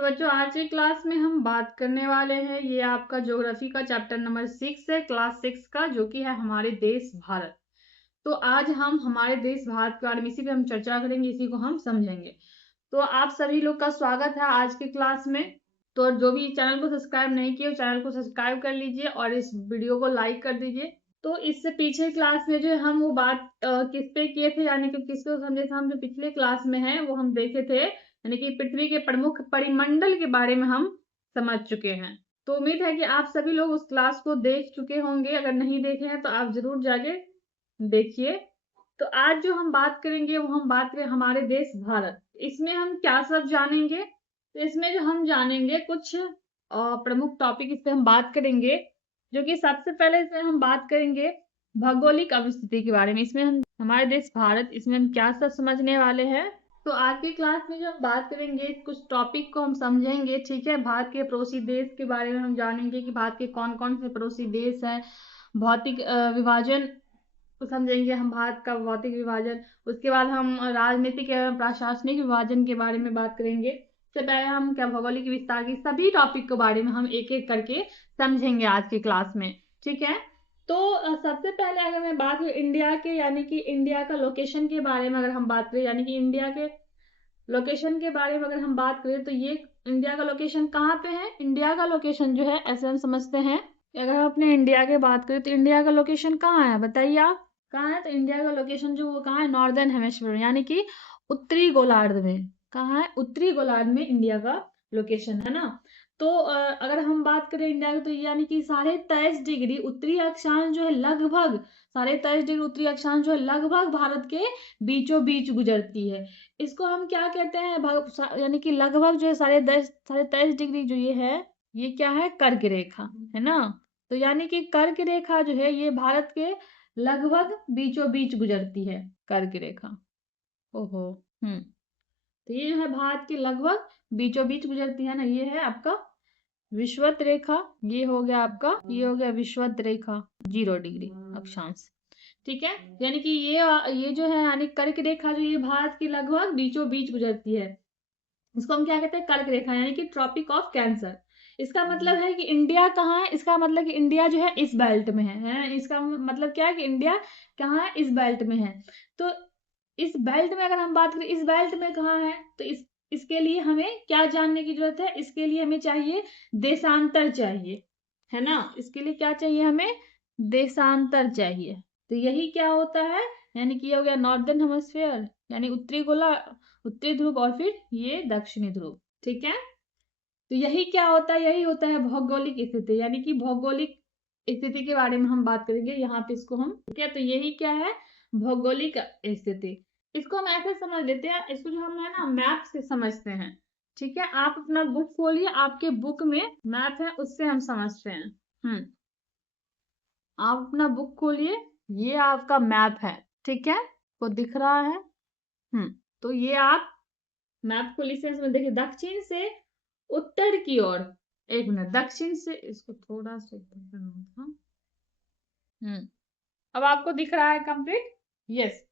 तो बच्चों आज की क्लास में हम बात करने वाले हैं, ये आपका ज्योग्राफी का चैप्टर नंबर 6 है, क्लास 6 का, जो कि है हमारे देश भारत। तो आज हम हमारे देश भारत के बारे में इसी पे हम चर्चा करेंगे, इसी को हम समझेंगे। तो आप सभी लोग का स्वागत है आज की क्लास में। तो जो भी चैनल को सब्सक्राइब नहीं किए चैनल को सब्सक्राइब कर लीजिए और इस वीडियो को लाइक कर दीजिए। तो इससे पीछे क्लास में जो हम वो बात किस पे किए थे, यानी कि किसको समझे थे, हम जो पिछले क्लास में है वो हम देखे थे, यानी कि पृथ्वी के प्रमुख परिमंडल के बारे में हम समझ चुके हैं। तो उम्मीद है कि आप सभी लोग उस क्लास को देख चुके होंगे, अगर नहीं देखे हैं तो आप जरूर जाके देखिए। तो आज जो हम बात करेंगे वो हम बात करें हमारे देश भारत। इसमें हम क्या सब जानेंगे, तो इसमें जो हम जानेंगे कुछ प्रमुख टॉपिक, इस पे हम बात करेंगे, जो कि सबसे पहले इसमें हम बात करेंगे भौगोलिक अवस्थिति के बारे में। इसमें हम हमारे देश भारत, इसमें हम क्या सब समझने वाले हैं। तो आज की क्लास में जो हम बात करेंगे कुछ टॉपिक को हम समझेंगे, ठीक है। भारत के पड़ोसी देश के बारे में हम जानेंगे कि भारत के कौन कौन से पड़ोसी देश हैं। भौतिक विभाजन को समझेंगे हम, भारत का भौतिक विभाजन। उसके बाद हम राजनीतिक एवं प्रशासनिक विभाजन के बारे में बात करेंगे। इससे पहले हम क्या भौगोलिक विस्तार की सभी टॉपिक के बारे में हम एक एक करके समझेंगे आज की क्लास में, ठीक है। तो सबसे पहले अगर मैं बात करूं इंडिया के, यानी कि इंडिया का लोकेशन के बारे में अगर हम बात करें, यानी कि इंडिया के लोकेशन के बारे में अगर हम बात करें, तो ये इंडिया का लोकेशन कहाँ पे है। इंडिया का लोकेशन जो है ऐसे हम समझते हैं, अगर हम अपने इंडिया की बात करें तो इंडिया का लोकेशन कहाँ है, बताइए आप कहाँ है। तो इंडिया का लोकेशन जो वो कहाँ है, नॉर्दर्न हेमिस्फीयर में, यानी कि उत्तरी गोलार्ध में। कहाँ है, उत्तरी गोलार्ध में इंडिया का लोकेशन है ना। तो अगर हम बात करें इंडिया की, तो यानी कि 23.5 डिग्री उत्तरी अक्षांश जो है लगभग 23.5 डिग्री उत्तरी अक्षांश जो है लगभग भारत के बीचों बीच गुजरती है। इसको हम क्या कहते हैं, यानी कि लगभग जो है 23.5 डिग्री जो ये क्या है, कर्क रेखा है ना। तो यानी कि कर्क रेखा जो है ये भारत के लगभग बीचों बीच गुजरती है, कर्क रेखा। ओहो। तो ये जो है भारत के लगभग बीचों बीच गुजरती है ना, ये है आपका विषुवत रेखा। ये हो गया आपका, ये हो गया विषुवत रेखा, 0 डिग्री अक्षांश, ठीक है। यानी कि ये जो है, यानी कर्क रेखा जो ये भारत की लगभग बीचों बीच गुजरती है, इसको हम क्या कहते हैं, कर्क रेखा, यानी कि ट्रॉपिक ऑफ कैंसर। इसका मतलब है कि इंडिया कहाँ है, इसका मतलब कि इंडिया जो है इस बेल्ट में है। इसका मतलब क्या है कि इंडिया कहाँ है, इस बेल्ट में है। तो इस बेल्ट में अगर हम बात करें, इस बेल्ट में कहाँ है, तो इसके लिए हमें क्या जानने की जरूरत है, इसके लिए हमें चाहिए देशांतर चाहिए, है ना। इसके लिए क्या चाहिए, हमें देशांतर चाहिए। तो यही क्या होता है, यानी कि ये हो गया नॉर्दर्न हेमिस्फीयर, यानी उत्तरी ध्रुव, और फिर ये दक्षिणी ध्रुव, ठीक है। तो यही क्या होता है, यही होता है भौगोलिक स्थिति, यानी कि भौगोलिक स्थिति के बारे में हम बात करेंगे यहाँ पे, इसको हम, ठीक है। तो यही क्या है, भौगोलिक स्थिति। इसको हम ऐसे समझ लेते हैं, इसको जो हम है ना मैप से समझते हैं, ठीक है। आप अपना बुक खोलिए, आपके बुक में मैप है, उससे हम समझते हैं। आप अपना बुक खोलिए, ये आपका मैप है, ठीक है, को दिख रहा है। तो ये आप मैप को लिसेंस में देखिए, दक्षिण से उत्तर की ओर, एक मिनट, दक्षिण से, इसको थोड़ा सा ऊपर करना था। अब आपको दिख रहा है कंप्लीट, यस।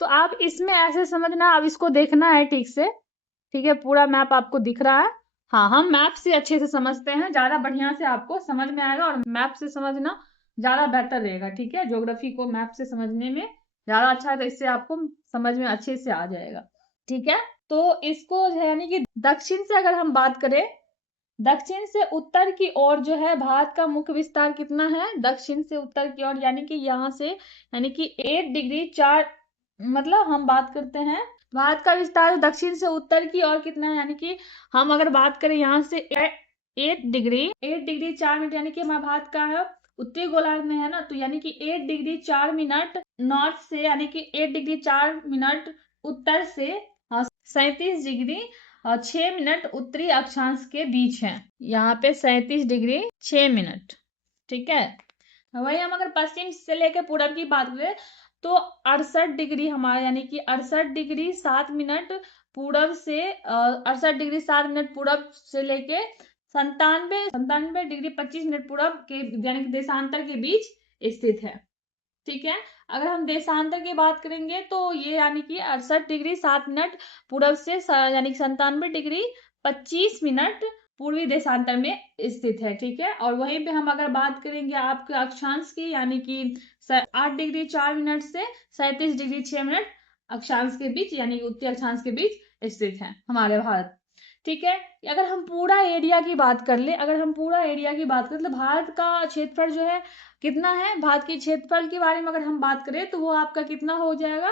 तो आप इसमें ऐसे समझना, अब इसको देखना है ठीक से, ठीक है। पूरा मैप आपको दिख रहा है। हाँ, हम मैप से अच्छे से समझते हैं, ज्यादा बढ़िया से आपको समझ में आएगा, और मैप से समझना ज्यादा बेहतर रहेगा, ठीक है। ज्योग्राफी को मैप से समझने में ज्यादा अच्छा है, तो इससे आपको समझ में अच्छे से आ जाएगा, ठीक है। तो इसको यानी कि दक्षिण से अगर हम बात करें, दक्षिण से उत्तर की ओर जो है भारत का मुख्य विस्तार कितना है, दक्षिण से उत्तर की ओर, यानी कि यहाँ से, यानी कि 8 डिग्री 4, मतलब हम बात करते हैं भारत का विस्तार दक्षिण से उत्तर की ओर कितना है, यानी कि हम अगर बात करें यहाँ से 8 डिग्री 4 मिनट, यानी कि हमारा भारत का है उत्तरी गोलार्ध में है ना। तो यानी कि 8 डिग्री 4 मिनट नॉर्थ से, यानी कि 8 डिग्री 4 मिनट उत्तर से 37 डिग्री 6 मिनट उत्तरी अक्षांश के बीच है। यहाँ पे 37 डिग्री 6 मिनट, ठीक है। वही हम अगर पश्चिम से लेकर पूरब की बात करें, तो 68 डिग्री हमारा, यानी कि 68 डिग्री 7 मिनट पूरब से, 68 डिग्री 7 मिनट पूरब से लेके 97 डिग्री 25 मिनट पूरब के, यानी कि देशांतर के बीच स्थित है, ठीक है। अगर हम देशांतर की बात करेंगे, तो ये यानी कि 68 डिग्री 7 मिनट पूरब से, यानी कि 97 डिग्री 25 मिनट पूर्वी देशांतर में स्थित है। ठीक है, और वहीं पे हम अगर बात करेंगे आपके अक्षांश की, यानी कि 8 डिग्री 4 मिनट से 37 डिग्री 6 मिनट अक्षांश के बीच, यानी उत्तरी अक्षांश के बीच स्थित है हमारे भारत। ठीक है, अगर हम पूरा एरिया की बात कर ले, अगर हम पूरा एरिया की बात करें तो भारत का क्षेत्रफल जो है कितना है, भारत के क्षेत्रफल के बारे में अगर हम बात करें तो वो आपका कितना हो जाएगा,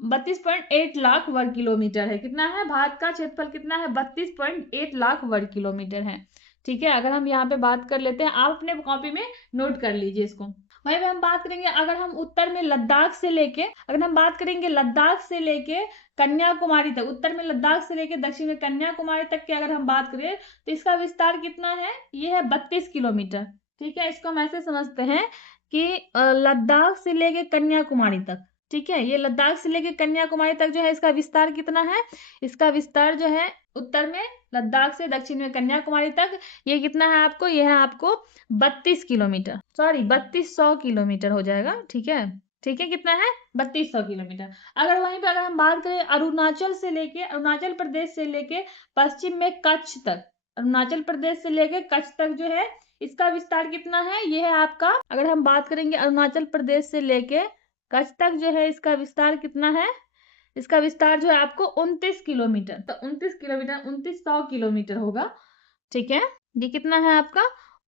32.8 लाख वर्ग किलोमीटर है। कितना है भारत का क्षेत्रफल, कितना है, 32.8 लाख वर्ग किलोमीटर है। ठीक है, अगर हम यहाँ पे बात कर लेते हैं, आप अपने कॉपी में नोट कर लीजिए इसको। वहीं पे हम बात करेंगे, अगर हम उत्तर में लद्दाख से लेके, अगर हम बात करेंगे लद्दाख से लेके कन्याकुमारी तक, उत्तर में लद्दाख से लेके दक्षिण में कन्याकुमारी तक की अगर हम बात करें तो इसका विस्तार कितना है, ये है 32 किलोमीटर। ठीक है, इसको हम ऐसे समझते हैं कि लद्दाख से लेके कन्याकुमारी तक, ठीक है, ये लद्दाख से लेके कन्याकुमारी तक जो है इसका विस्तार कितना है, इसका विस्तार जो है उत्तर में लद्दाख से दक्षिण में कन्याकुमारी तक ये कितना है आपको, ये है आपको 32 किलोमीटर, सॉरी 3200 किलोमीटर हो जाएगा। ठीक है, ठीक है, कितना है 3200 किलोमीटर। अगर वहीं पे अगर हम बात करें अरुणाचल से लेके, अरुणाचल प्रदेश से लेके पश्चिम में कच्छ तक, अरुणाचल प्रदेश से लेके कच्छ तक जो है इसका विस्तार कितना है, ये है आपका, अगर हम बात करेंगे अरुणाचल प्रदेश से लेके कच्छ तक जो है इसका विस्तार कितना है, इसका विस्तार जो है आपको 29 किलोमीटर, तो 29 किलोमीटर 2900 किलोमीटर होगा। ठीक है, ये कितना है आपका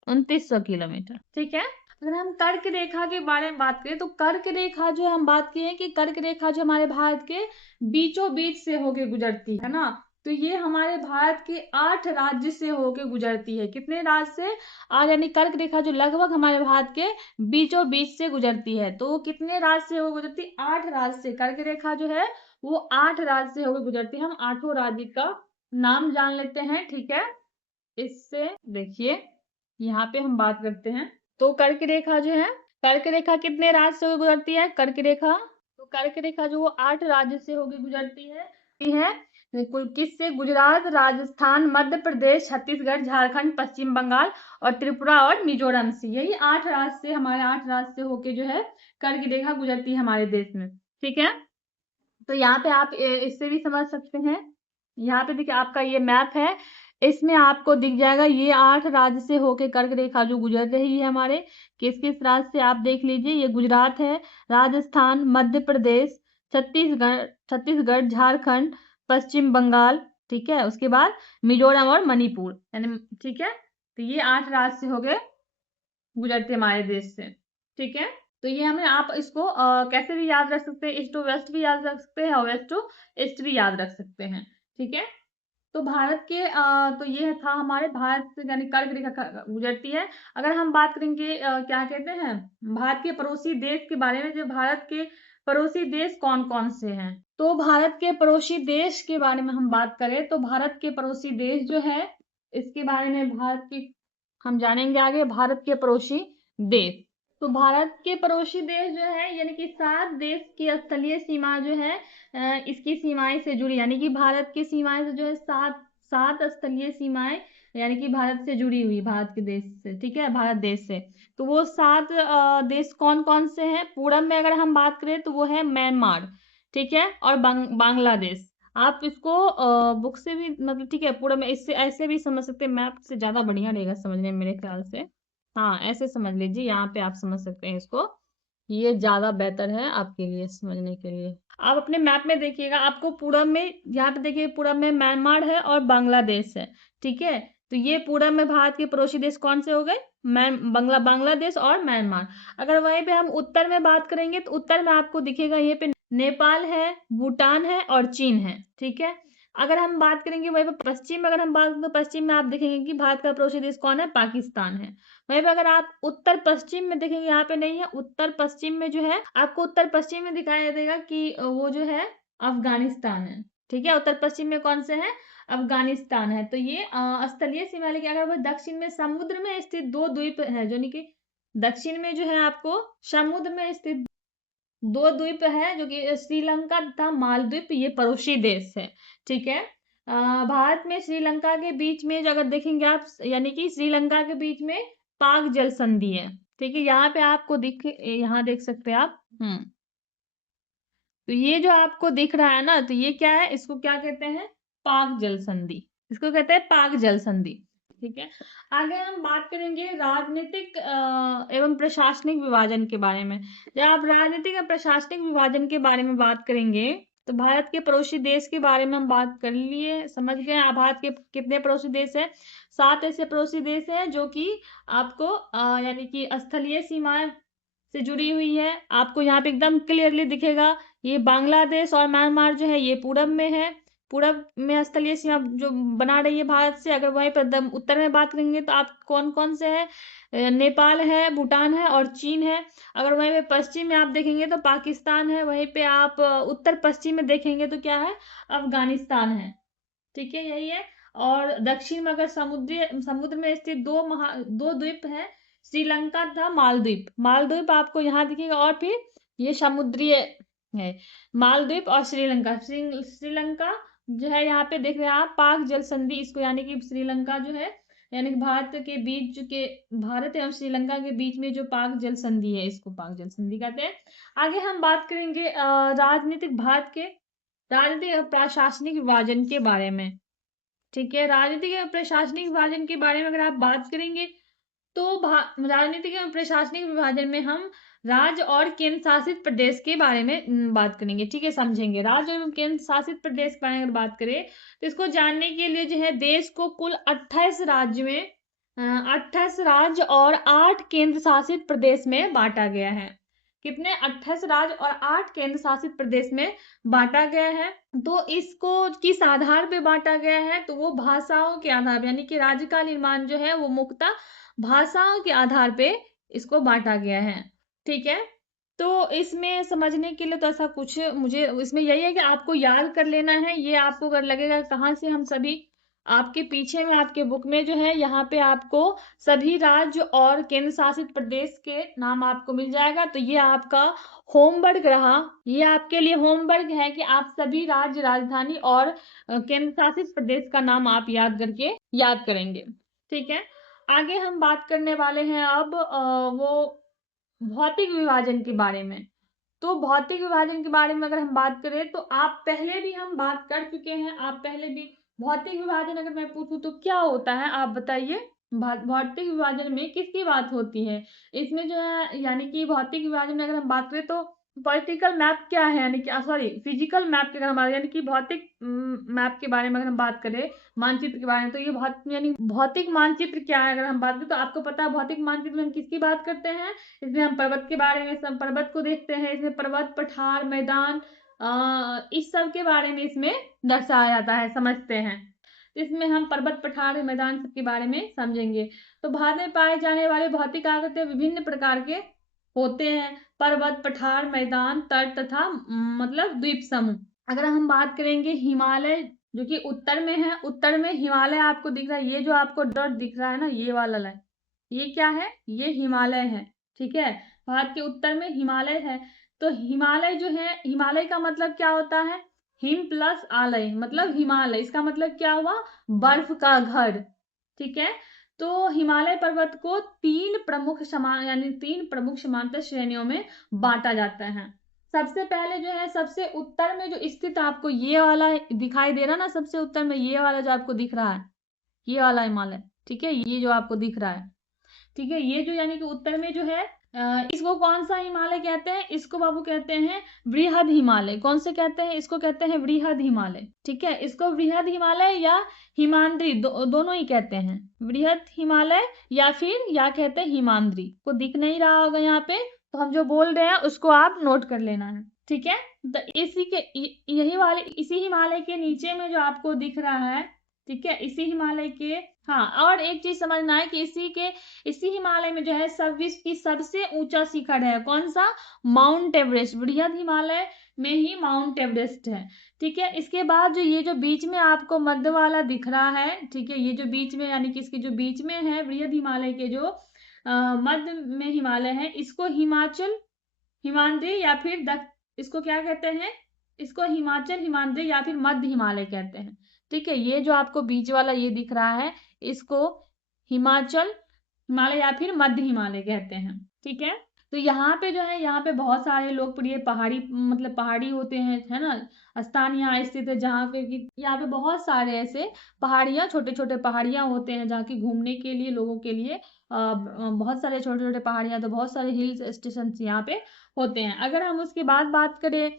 2900 किलोमीटर। ठीक है, अगर हम कर्क रेखा के बारे में बात करें तो कर्क रेखा जो हम बात की है कि कर्क रेखा जो हमारे भारत के बीचों बीच से होके गुजरती है ना, तो ये हमारे भारत के 8 राज्य से होके गुजरती है। कितने राज्य से, और यानी कर्क रेखा जो लगभग हमारे भारत के बीचों बीच से गुजरती है, तो वो कितने राज्य से होकर गुजरती है, 8 राज्य से। कर्क रेखा जो है वो 8 राज्य से होकर गुजरती है। हम 8 राज्य का नाम जान लेते हैं। ठीक है, इससे देखिए यहाँ पे हम बात करते हैं, तो कर्क रेखा जो है, कर्क रेखा कितने राज्य से गुजरती है, कर्क रेखा, तो कर्क रेखा जो वो 8 राज्य से होकर गुजरती है कुल किससे, गुजरात, राजस्थान, मध्य प्रदेश, छत्तीसगढ़, झारखंड, पश्चिम बंगाल और त्रिपुरा और मिजोरम से, यही 8 राज्य से, हमारे 8 राज्य से होके जो है कर्क रेखा गुजरती है हमारे देश में। ठीक है, तो यहाँ पे आप इससे भी समझ सकते हैं, यहाँ पे देखिए आपका ये मैप है, इसमें आपको दिख जाएगा ये 8 राज्य से होके कर्क रेखा जो गुजर रही है हमारे, किस किस राज्य से आप देख लीजिए, ये गुजरात है, राजस्थान, मध्य प्रदेश, छत्तीसगढ़, झारखंड, पश्चिम बंगाल, ठीक है, उसके बाद मिजोरम और मणिपुर, यानी ठीक है, तो ये 8 राज्य से होके गुजरते हमारे देश से। ठीक है, तो ये हमें, आप इसको कैसे भी याद रख सकते हैं, ईस्ट टू वेस्ट भी याद रख सकते हैं और वेस्ट टू ईस्ट भी याद रख सकते हैं। ठीक है, तो भारत के तो ये था हमारे भारत से, यानी कर्क रेखा गुजरती है। अगर हम बात करेंगे क्या कहते हैं भारत के पड़ोसी देश के बारे में, जो भारत के पड़ोसी देश कौन कौन से हैं, तो भारत के पड़ोसी देश के बारे में हम बात करें तो भारत के पड़ोसी देश जो है इसके बारे में भारत की हम जानेंगे आगे। भारत के पड़ोसी देश, तो भारत के पड़ोसी देश जो है यानी कि 7 देश की स्थलीय सीमा जो है इसकी सीमाएं से जुड़ी, यानी कि भारत की सीमाएं से जो है 7 स्थलीय सीमाएं यानी कि भारत से जुड़ी हुई, भारत के देश से, ठीक है, भारत देश से। तो वो 7 देश कौन कौन से हैं, पूरब में अगर हम बात करें तो वो है म्यांमार, ठीक है, और बांग्लादेश। आप इसको बुक से भी मतलब, ठीक है, पूरा में इससे ऐसे भी समझ सकते हैं, मैप से ज्यादा बढ़िया रहेगा समझने में मेरे ख्याल से। हाँ, ऐसे समझ लीजिए, यहाँ पे आप समझ सकते हैं इसको, ये ज्यादा बेहतर है आपके लिए समझने के लिए। आप अपने मैप में देखिएगा, आपको पूरब में, यहाँ पे देखिए पूरब में म्यांमार है और बांग्लादेश है। ठीक है, तो ये पूरब में भारत के पड़ोसी देश कौन से हो गए, बांग्लादेश और म्यांमार। अगर वहीं पे हम उत्तर में बात करेंगे तो उत्तर में आपको दिखेगा ये पे नेपाल है, भूटान है और चीन है। ठीक है, अगर हम बात करेंगे वहीं पे पश्चिम में, अगर हम बात करें तो पश्चिम में आप देखेंगे कि भारत का पड़ोसी देश कौन है, पाकिस्तान है। वहीं पे अगर आप उत्तर पश्चिम में देखेंगे, यहाँ पे नहीं है, उत्तर पश्चिम में जो है आपको उत्तर पश्चिम में दिखाई देगा कि वो जो है अफगानिस्तान है। ठीक है, उत्तर पश्चिम में कौन से है, अफगानिस्तान है। तो ये स्थलीय सीमा, लेकिन अगर वो दक्षिण में समुद्र में स्थित 2 द्वीप है, जो कि दक्षिण में जो है आपको समुद्र में स्थित 2 द्वीप है, जो कि श्रीलंका तथा मालदीव, ये पड़ोसी देश है। ठीक है, भारत में श्रीलंका के बीच में जो अगर देखेंगे आप, यानी कि श्रीलंका के बीच में पाक जल संधि है। ठीक है, यहाँ पे आपको यहाँ देख सकते हैं आप। तो ये जो आपको दिख रहा है ना, तो ये क्या है, इसको क्या कहते हैं, पाक जल संधि, इसको कहते हैं पाक जल संधि। ठीक है, आगे हम बात करेंगे राजनीतिक एवं प्रशासनिक विभाजन के बारे में। जब आप राजनीतिक और प्रशासनिक विभाजन के बारे में बात करेंगे तो भारत के पड़ोसी देश के बारे में हम बात कर लिए, समझ गए। भारत के कितने पड़ोसी देश है? 7 ऐसे पड़ोसी देश हैं जो कि आपको यानी कि स्थलीय सीमाएं से जुड़ी हुई है। आपको यहाँ पे एकदम क्लियरली दिखेगा, ये बांग्लादेश और म्यांमार जो है ये पूरब में है, पूरब में स्थलीय सीमा जो बना रही है भारत से। अगर वहीं पर उत्तर में बात करेंगे तो आप कौन कौन से है? नेपाल है, भूटान है और चीन है। अगर वहीं पे पश्चिम में आप देखेंगे तो पाकिस्तान है, वहीं पे आप उत्तर पश्चिम में देखेंगे तो क्या है? अफगानिस्तान है। ठीक है, यही है। और दक्षिण में अगर समुद्र में स्थित दो द्वीप है, श्रीलंका तथा मालदीव। मालदीव आपको यहाँ दिखेगा, और फिर ये समुद्रीय है मालदीव और श्रीलंका। श्रीलंका जो है यहाँ पे देख रहे हैं आप, पाक जल संधि इसको, यानी कि श्रीलंका जो है, यानी कि भारत एवं श्रीलंका के बीच में जो पाक जल संधि है, इसको पाक जल संधि कहते हैं। आगे हम बात करेंगे राजनीतिक और प्रशासनिक विभाजन के बारे में। ठीक है, राजनीतिक एवं प्रशासनिक विभाजन के बारे में अगर आप बात करेंगे तो राजनीतिक एवं प्रशासनिक विभाजन में हम राज्य और केंद्र शासित प्रदेश के बारे में बात करेंगे। ठीक है, समझेंगे। राज्य एवं केंद्र शासित प्रदेश के बारे में अगर बात करें तो इसको जानने के लिए जो है, देश को कुल 28 राज्य में 28 राज्य और 8 केंद्र शासित प्रदेश में बांटा गया है। कितने? 28 राज्य और 8 केंद्र शासित प्रदेश में बांटा गया है। तो इसको किस आधार पे बांटा गया है? तो वो भाषाओं के आधार पे, यानी कि राज्य का निर्माण जो है वो मुख्यतः भाषाओं के आधार पे इसको बांटा गया है। ठीक है, तो इसमें समझने के लिए तो ऐसा कुछ मुझे इसमें यही है कि आपको याद कर लेना है। ये आपको अगर लगेगा कहाँ से हम सभी, आपके पीछे में आपके बुक में जो है यहाँ पे आपको सभी राज्य और केंद्र शासित प्रदेश के नाम आपको मिल जाएगा। तो ये आपका होमवर्क रहा, ये आपके लिए होमवर्क है कि आप सभी राज्य, राजधानी और केंद्र शासित प्रदेश का नाम आप याद करेंगे। ठीक है, आगे हम बात करने वाले हैं अब वो भौतिक विभाजन के बारे में। तो भौतिक विभाजन के बारे में अगर हम बात करें तो आप पहले भी हम बात कर चुके हैं, आप पहले भी। भौतिक विभाजन अगर मैं पूछूं तो क्या होता है, आप बताइए। भौतिक विभाजन में किसकी बात होती है? इसमें जो है, यानी कि भौतिक विभाजन में अगर हम बात करें तो पॉलिटिकल मैप क्या है, यानी कि सॉरी फिजिकल मैप के अगर यानी कि भौतिक मैप के बारे में अगर हम बात करें, मानचित्र के बारे में, तो ये यानी भौतिक मानचित्र क्या है अगर हम बात करें तो आपको पता है भौतिक मानचित्र में हम किसकी बात करते हैं? इसमें हम पर्वत के बारे में, सब पर्वत को देखते हैं। इसमें पर्वत, पठार, मैदान इस सब के बारे में इसमें दर्शाया जाता है, समझते हैं। इसमें हम पर्वत, पठार, मैदान सब के बारे में समझेंगे। तो भारत में पाए जाने वाले भौतिक आकृतियां विभिन्न प्रकार के होते हैं। पर्वत, पठार, मैदान, तट तथा मतलब द्वीप समूह। अगर हम बात करेंगे हिमालय, जो कि उत्तर में है, उत्तर में हिमालय आपको दिख रहा है, ये जो आपको डॉट दिख रहा है ना, ये वाला लाइन, ये क्या है? ये हिमालय है। ठीक है, भारत के उत्तर में हिमालय है। तो हिमालय जो है, हिमालय का मतलब क्या होता है? हिम प्लस आलय मतलब हिमालय। इसका मतलब क्या हुआ? बर्फ का घर। ठीक है, तो हिमालय पर्वत को तीन प्रमुख समांतर श्रेणियों में बांटा जाता है। सबसे पहले जो है, सबसे उत्तर में जो स्थित आपको ये वाला दिखाई दे रहा है ना, सबसे उत्तर में ये वाला जो आपको दिख रहा है, ये वाला हिमालय। ठीक है, ये जो आपको दिख रहा है, ठीक है, ये जो यानी कि उत्तर में जो है, इसको कौन सा हिमालय कहते हैं? इसको बाबू कहते हैं वृहद हिमालय। कौन से कहते हैं? इसको कहते हैं वृहद हिमालय। ठीक है, इसको वृहद हिमालय या हिमाद्री दोनों ही कहते हैं। वृहद हिमालय या फिर कहते हैं हिमाद्री। को दिख नहीं रहा होगा यहाँ पे, तो हम जो बोल रहे हैं उसको आप नोट कर लेना है। ठीक है, तो इसी हिमालय के नीचे में जो आपको दिख रहा है, ठीक है, इसी हिमालय के, हाँ, और एक चीज समझना है कि इसी हिमालय में जो है विश्व की सबसे ऊंचा शिखर है। कौन सा? Mount Everest. वृहद हिमालय में ही माउंट एवरेस्ट है। ठीक है, इसके बाद जो ये जो बीच में आपको मध्य वाला दिख रहा है, ठीक है, ये जो बीच में, यानी कि इसके जो बीच में है वृहद हिमालय के जो मध्य में हिमालय है, इसको हिमाद्री या फिर इसको क्या कहते हैं? इसको हिमाचल, हिमाद्री या फिर मध्य हिमालय कहते हैं। ठीक है, ये जो आपको बीच वाला ये दिख रहा है, इसको हिमाचल हिमालय या फिर मध्य हिमालय कहते हैं। ठीक है, तो यहाँ पे जो है, यहाँ पे बहुत सारे लोकप्रिय पहाड़ी मतलब पहाड़ी होते हैं, है ना, स्थान यहाँ स्थित है जहाँ पे कि यहाँ पे बहुत सारे ऐसे पहाड़ियाँ, छोटे छोटे पहाड़ियाँ होते हैं जहाँ की घूमने के लिए लोगों के लिए बहुत सारे छोटे छोटे पहाड़ियाँ, तो बहुत सारे हिल स्टेशन यहाँ पे होते हैं। अगर हम उसके बाद बात करें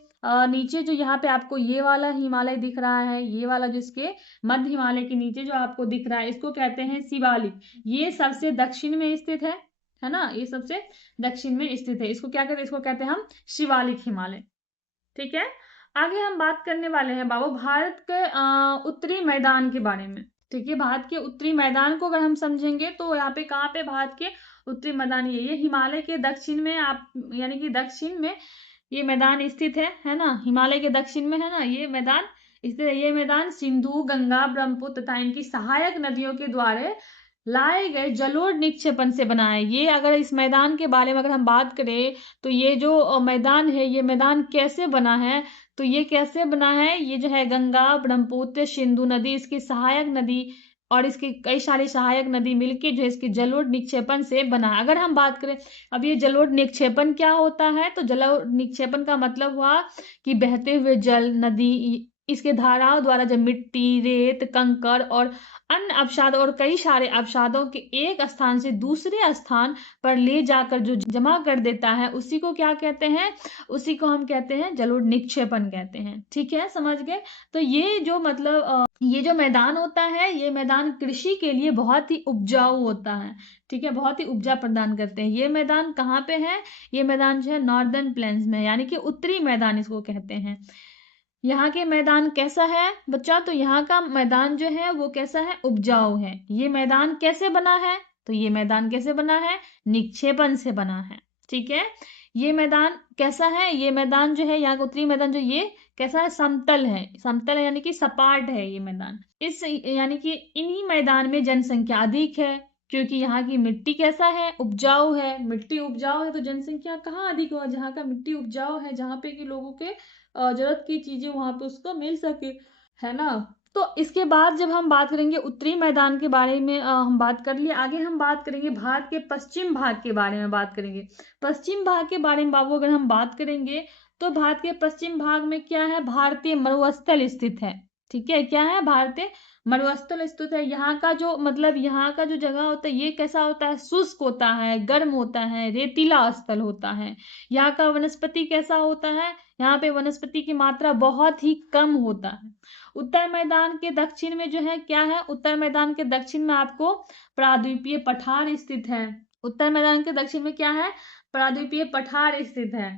नीचे जो यहाँ पे आपको ये वाला हिमालय दिख रहा है, ये वाला जिसके मध्य हिमालय के नीचे जो आपको दिख रहा है, इसको कहते हैं शिवालिक। ये सबसे दक्षिण में स्थित है ना, ये सबसे दक्षिण में स्थित है। इसको क्या कहते हैं, इसको कहते हैं हम शिवालिक हिमालय। ठीक है, आगे हम बात करने वाले हैं बाबू भारत के उत्तरी मैदान के बारे में। ठीक है, भारत के उत्तरी मैदान को अगर हम समझेंगे तो यहाँ पे कहाँ पे भारत के उत्तरी मैदान ये हिमालय के दक्षिण में आप यानी कि दक्षिण में ये मैदान स्थित है ना, हिमालय के दक्षिण में है ना ये मैदान स्थित है। ये मैदान सिंधु, गंगा, ब्रह्मपुत्र तथा इनकी सहायक नदियों के द्वारा लाए गए जलोढ़ निक्षेपण से बना है। ये अगर इस मैदान के बारे में अगर हम बात करें तो ये जो मैदान है, ये मैदान कैसे बना है, तो ये कैसे बना है, ये जो है गंगा, ब्रह्मपुत्र, सिंधु नदी, इसकी सहायक नदी और इसकी कई सारी सहायक नदी मिलके जो इसके जलोढ़ निक्षेपण से बना है। अगर हम बात करें अब ये जलोढ़ निक्षेपण क्या होता है, तो जलोढ़ निक्षेपण का मतलब हुआ कि बहते हुए जल, नदी, इसके धाराओं द्वारा जब मिट्टी, रेत, कंकड़ और अन्य अवसाद और कई सारे अवसादों के एक स्थान से दूसरे स्थान पर ले जाकर जो जमा कर देता है, उसी को क्या कहते हैं, उसी को हम कहते हैं जलोढ़ निक्षेपण कहते हैं। ठीक है, समझ गए। तो ये जो मतलब ये जो मैदान होता है, ये मैदान कृषि के लिए बहुत ही उपजाऊ होता है। ठीक है, बहुत ही उपजा प्रदान करते हैं। ये मैदान कहाँ पे है, ये मैदान जो है नॉर्दर्न प्लेन्स में, यानी कि उत्तरी मैदान इसको कहते हैं। यहाँ के मैदान कैसा है बच्चा, तो यहाँ का मैदान जो है वो कैसा है, उपजाऊ है। ये मैदान कैसे बना है, तो ये मैदान कैसे बना है, निक्षेपण से बना है। ठीक है, ये मैदान कैसा है, ये मैदान जो है यहाँ का उत्तरी मैदान जो ये कैसा है, समतल है। समतल है यानी कि सपाट है ये मैदान। इस यानी कि इन्हीं मैदान में जनसंख्या अधिक है, क्योंकि यहाँ की मिट्टी कैसा है, उपजाऊ है। मिट्टी उपजाऊ है तो जनसंख्या कहाँ अधिक होगा, जहाँ का मिट्टी उपजाऊ है, जहाँ पे कि लोगों के जरूरत की चीजें वहां पे उसको मिल सके, है ना। तो इसके बाद जब हम बात करेंगे उत्तरी मैदान के बारे में हम बात कर लिए, आगे हम बात करेंगे भारत के पश्चिम भाग के बारे में बात करेंगे। पश्चिम भाग के बारे में बाबू अगर हम बात करेंगे तो भारत के पश्चिम भाग में क्या है, भारतीय मरुस्थल स्थित है। ठीक है, क्या है, भारतीय मरुस्थल स्थित है। यहाँ का जो मतलब यहाँ का जो जगह होता है ये कैसा होता है, शुष्क होता है, गर्म होता है, रेतीला स्थल होता है। यहाँ का वनस्पति कैसा होता है, यहाँ पे वनस्पति की मात्रा बहुत ही कम होता है। उत्तर मैदान के दक्षिण में जो है क्या है, उत्तर मैदान के दक्षिण में आपको प्रायद्वीपीय पठार स्थित है। उत्तर मैदान के दक्षिण में क्या है, प्रायद्वीपीय पठार स्थित है।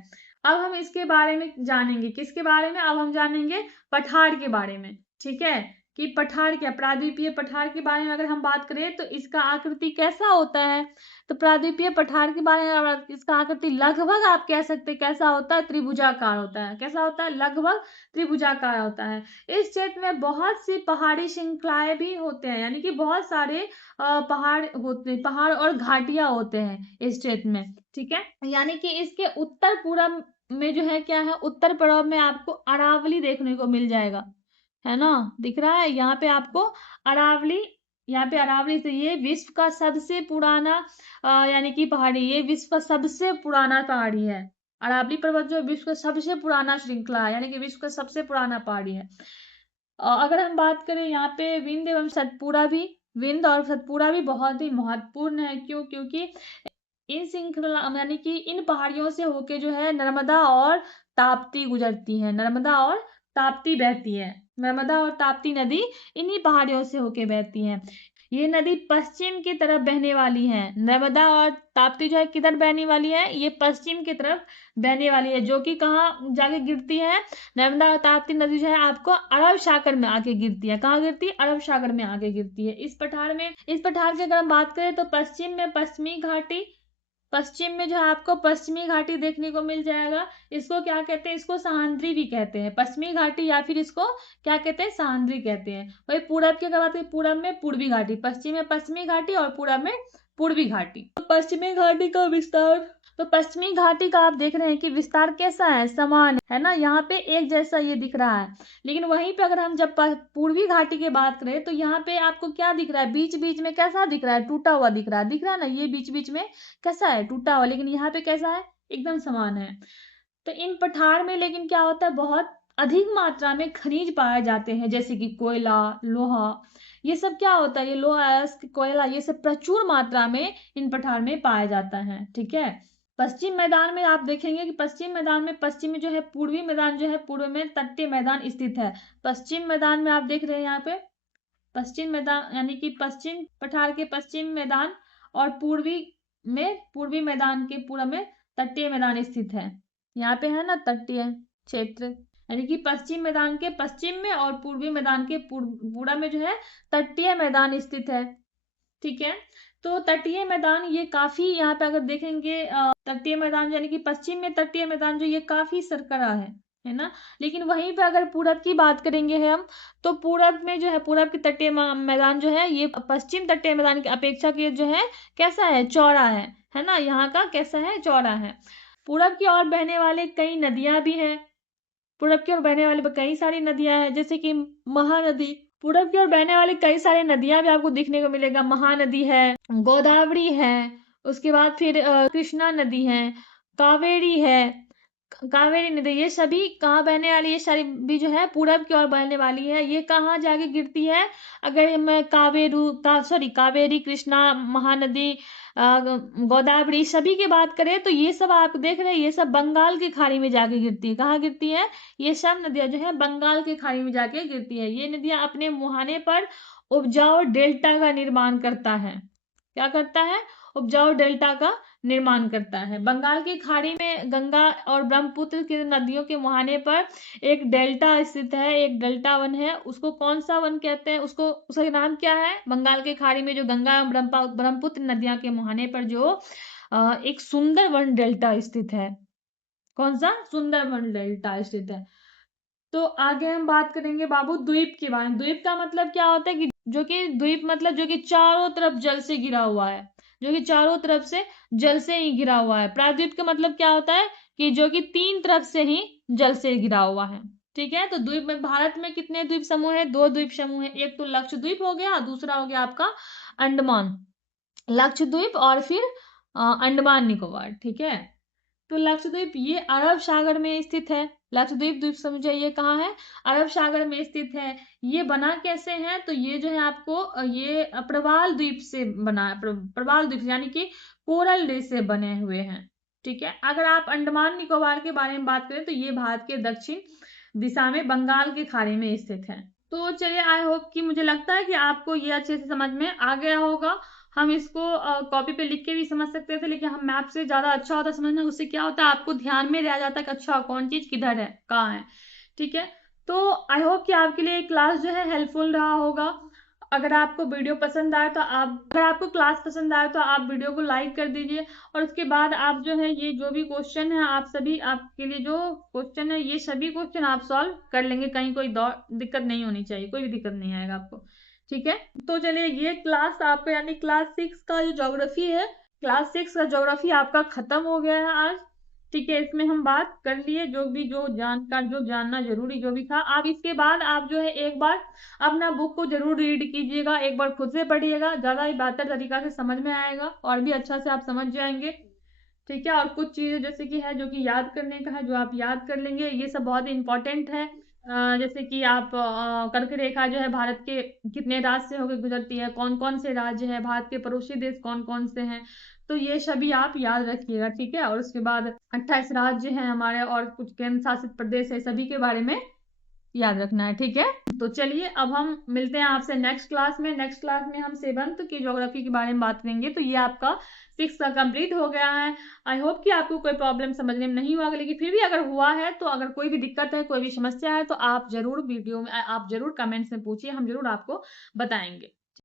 अब हम इसके बारे में जानेंगे, किसके बारे में, अब हम जानेंगे पठार के बारे में। ठीक है, कि पठार क्या, प्रायद्वीपीय पठार के बारे में अगर हम बात करें तो इसका आकृति कैसा होता है, तो प्रायद्वीपीय पठार के बारे में इसका आकृति लगभग आप कह सकते हैं कैसा होता है, त्रिभुजाकार होता है। कैसा होता है, लगभग त्रिभुजाकार होता है। इस क्षेत्र में बहुत सी पहाड़ी श्रृंखलाएं भी होते हैं, यानी कि बहुत सारे पहाड़ होते हैं, पहाड़ और घाटियां होते हैं इस क्षेत्र में। ठीक है, यानी कि इसके उत्तर पूर्व में जो है क्या है, उत्तर पूर्व में आपको अरावली देखने को मिल जाएगा, है ना, दिख रहा है यहाँ पे आपको अरावली। यहाँ पे अरावली से ये विश्व का सबसे पुराना यानी कि पहाड़ी, ये विश्व का सबसे पुराना पहाड़ी है। अरावली पर्वत जो विश्व का सबसे पुराना श्रृंखला है, यानी कि विश्व का सबसे पुराना पहाड़ी है। अगर हम बात करें यहाँ पे विंध्य एवं सतपुड़ा भी, विंध्य और सतपुड़ा भी बहुत ही महत्वपूर्ण है। क्यों, क्योंकि इन श्रृंखला यानी कि इन पहाड़ियों से होके जो है नर्मदा और ताप्ती गुजरती है, नर्मदा और ताप्ती बहती है। नर्मदा और ताप्ती नदी इन्हीं पहाड़ियों से होके बहती है। ये नदी पश्चिम की तरफ बहने वाली है। नर्मदा और ताप्ती जो है किधर बहने वाली है, ये पश्चिम की तरफ बहने वाली है, जो कि कहाँ जाके गिरती है, नर्मदा और ताप्ती नदी जो है आपको अरब सागर में आके गिरती है। कहाँ गिरती है, अरब सागर में आके गिरती है। इस पठार में, इस पठार की अगर हम बात करें तो पश्चिम में पश्चिमी घाटी, पश्चिम में जो आपको पश्चिमी घाटी देखने को मिल जाएगा। इसको क्या कहते हैं, इसको सह्याद्री भी कहते हैं, पश्चिमी घाटी या फिर इसको क्या कहते हैं, सह्याद्री कहते हैं। वही पूरब की बात करें, पूरब में पूर्वी घाटी, पश्चिम में पश्चिमी घाटी और पूरब में पूर्वी घाटी। तो पश्चिमी घाटी का विस्तार तो पश्चिमी घाटी का आप देख रहे हैं कि विस्तार कैसा है, समान है ना, यहाँ पे एक जैसा ये दिख रहा है। लेकिन वहीं पे अगर हम जब पूर्वी घाटी की बात करें तो यहाँ पे आपको क्या दिख रहा है, बीच बीच में कैसा दिख रहा है, टूटा हुआ दिख रहा है ना, ये बीच बीच में कैसा है, टूटा हुआ। लेकिन यहाँ पे कैसा है, एकदम समान है। तो इन पठार में लेकिन क्या होता है, बहुत अधिक मात्रा में खनिज पाए जाते हैं, जैसे कि कोयला, लोहा, ये सब क्या होता है, ये लोहा, कोयला, ये सब प्रचुर मात्रा में इन पठार में पाया जाता है। ठीक है। पश्चिम मैदान में आप देखेंगे कि पश्चिम मैदान में, पश्चिम में जो है पूर्वी मैदान जो है, पूर्व में तटीय मैदान स्थित है। पश्चिम मैदान में आप देख रहे हैं यहाँ पे पश्चिम मैदान, यानी कि पश्चिम पठार के पश्चिम मैदान और पूर्वी मैदान के पूर्व में तटीय मैदान स्थित है। यहाँ पे है ना तटीय क्षेत्र, यानी कि पश्चिम मैदान के पश्चिम में और पूर्वी मैदान के पूर्व में जो है तटीय मैदान स्थित है। ठीक है। तो तटीय मैदान ये काफी, यहाँ पे अगर देखेंगे तटीय मैदान यानी कि पश्चिम में तटीय मैदान जो ये काफी सरकरा है ना। लेकिन वहीं पे अगर पूरब की बात करेंगे हम, तो पूरब में जो है, पूरब की तटीय मैदान जो है ये पश्चिम तटीय मैदान की अपेक्षा के जो है कैसा है, चौड़ा है ना, यहाँ का कैसा है, चौड़ा है। पूरब की ओर बहने वाले कई नदियां भी हैं, पूरब की ओर बहने वाले कई सारी नदियां हैं, जैसे कि महानदी, पूरब की ओर बहने वाली कई सारी नदियां भी आपको दिखने को मिलेगा। महानदी है, गोदावरी है, उसके बाद फिर कृष्णा नदी है, कावेरी है, कावेरी नदी, ये सभी कहाँ बहने वाली, ये सारी भी जो है पूरब की ओर बहने वाली है। ये कहाँ जाके गिरती है, अगर मैं कावेरी, कृष्णा, महानदी, गोदावरी सभी की बात करें तो ये सब आप देख रहे हैं, ये सब बंगाल की खाड़ी में जाके गिरती है। कहाँ गिरती है, ये सब नदियां जो है बंगाल की खाड़ी में जाके गिरती है। ये नदियां अपने मुहाने पर उपजाऊ डेल्टा का निर्माण करता है। क्या करता है, उपजाऊ डेल्टा का निर्माण करता है। बंगाल की खाड़ी में गंगा और ब्रह्मपुत्र की नदियों के मुहाने पर एक डेल्टा स्थित है, एक डेल्टा वन है। उसको कौन सा वन कहते हैं, उसका नाम क्या है, बंगाल की खाड़ी में जो गंगा एवं ब्रह्मपुत्र नदियां के मुहाने पर जो एक सुंदर वन डेल्टा स्थित है। कौन सा, सुंदर वन डेल्टा स्थित है। तो आगे हम बात करेंगे बाबू द्वीप के बारे में। द्वीप का मतलब क्या होता है कि द्वीप मतलब जो कि चारों तरफ जल से घिरा हुआ है, जो कि चारों तरफ से जल से ही घिरा हुआ है। प्रायद्वीप का मतलब क्या होता है कि जो कि तीन तरफ से ही जल से घिरा हुआ है। ठीक है। तो द्वीप में, भारत में कितने द्वीप समूह है, 2 द्वीप समूह है। एक तो लक्षद्वीप हो गया, दूसरा हो गया आपका अंडमान, लक्षद्वीप और फिर अंडमान निकोबार। ठीक है। तो लक्षद्वीप ये अरब सागर में स्थित है। लक्षद्वीप द्वीप समूह ये कहाँ है, अरब सागर में स्थित है। ये बना कैसे है, तो ये जो है आपको ये प्रवाल द्वीप से बना है, प्रवाल द्वीप यानी कि कोरल रे से बने हुए हैं। ठीक है। अगर आप अंडमान निकोबार के बारे में बात करें तो ये भारत के दक्षिण दिशा में बंगाल की खाड़ी में स्थित है। तो चलिए, आई होप कि, मुझे लगता है कि आपको ये अच्छे से समझ में आ गया होगा। हम इसको कॉपी पे लिख के भी समझ सकते थे, लेकिन हम मैप से ज्यादा अच्छा होता समझना। उससे क्या होता है, आपको ध्यान में रह जाता है कि अच्छा कौन चीज किधर है, कहाँ है। ठीक है। तो आई होप कि आपके लिए क्लास जो है हेल्पफुल रहा होगा। अगर आपको वीडियो पसंद आए तो अगर आपको क्लास पसंद आए तो आप वीडियो को लाइक कर दीजिए। और उसके बाद आप जो है ये जो भी क्वेश्चन है, आपके लिए जो क्वेश्चन है, ये सभी क्वेश्चन आप सॉल्व कर लेंगे। कहीं कोई दिक्कत नहीं होनी चाहिए, कोई भी दिक्कत नहीं आएगा आपको। ठीक है। तो चलिए, ये क्लास आपका यानी क्लास 6 का जो ज्योग्राफी है, क्लास 6 का ज्योग्राफी आपका खत्म हो गया है आज। ठीक है। इसमें हम बात कर लिए जो जानना जरूरी जो भी था। आप इसके बाद आप जो है एक बार अपना बुक को जरूर रीड कीजिएगा, एक बार खुद से पढ़िएगा, ज्यादा ही बेहतर तरीका से समझ में आएगा और भी अच्छा से आप समझ जाएंगे। ठीक है। और कुछ चीजें जैसे कि है जो कि याद करने का है, जो आप याद कर लेंगे, ये सब बहुत इंपॉर्टेंट है। जैसे कि आप कर्क रेखा जो है भारत के कितने राज्य से होकर गुजरती है, कौन कौन से राज्य है, भारत के पड़ोसी देश कौन कौन से हैं, तो ये सभी आप याद रखिएगा। ठीक है। और उसके बाद 28 राज्य हैं हमारे और कुछ केंद्र शासित प्रदेश है, सभी के बारे में याद रखना है। ठीक है। तो चलिए, अब हम मिलते हैं आपसे नेक्स्ट क्लास में। नेक्स्ट क्लास में हम 7th की ज्योग्राफी के बारे में बात करेंगे। तो ये आपका 6 का कंप्लीट हो गया है। आई होप कि आपको कोई प्रॉब्लम समझने में नहीं हुआ, लेकिन फिर भी अगर हुआ है तो अगर कोई भी दिक्कत है, कोई भी समस्या है, तो आप जरूर कमेंट्स में पूछिए, हम जरूर आपको बताएंगे।